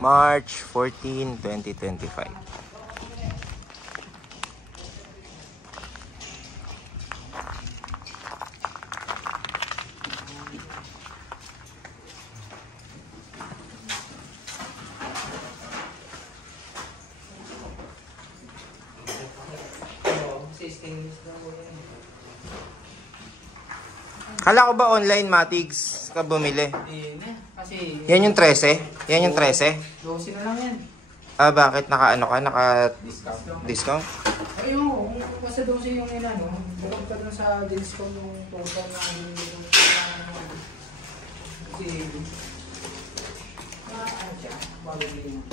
March 14, 2025. Kala ko ba online, Matigs, ka bumili? Kasi... Yan yung 13? Yan yung 13? 12 na lang yan. Ah, bakit? Naka-ano ka? Naka-discount? Ayun, kasi 12 yung ina, no? Bukod ka dun sa discount yung total na kasi... ano siya? Bago din.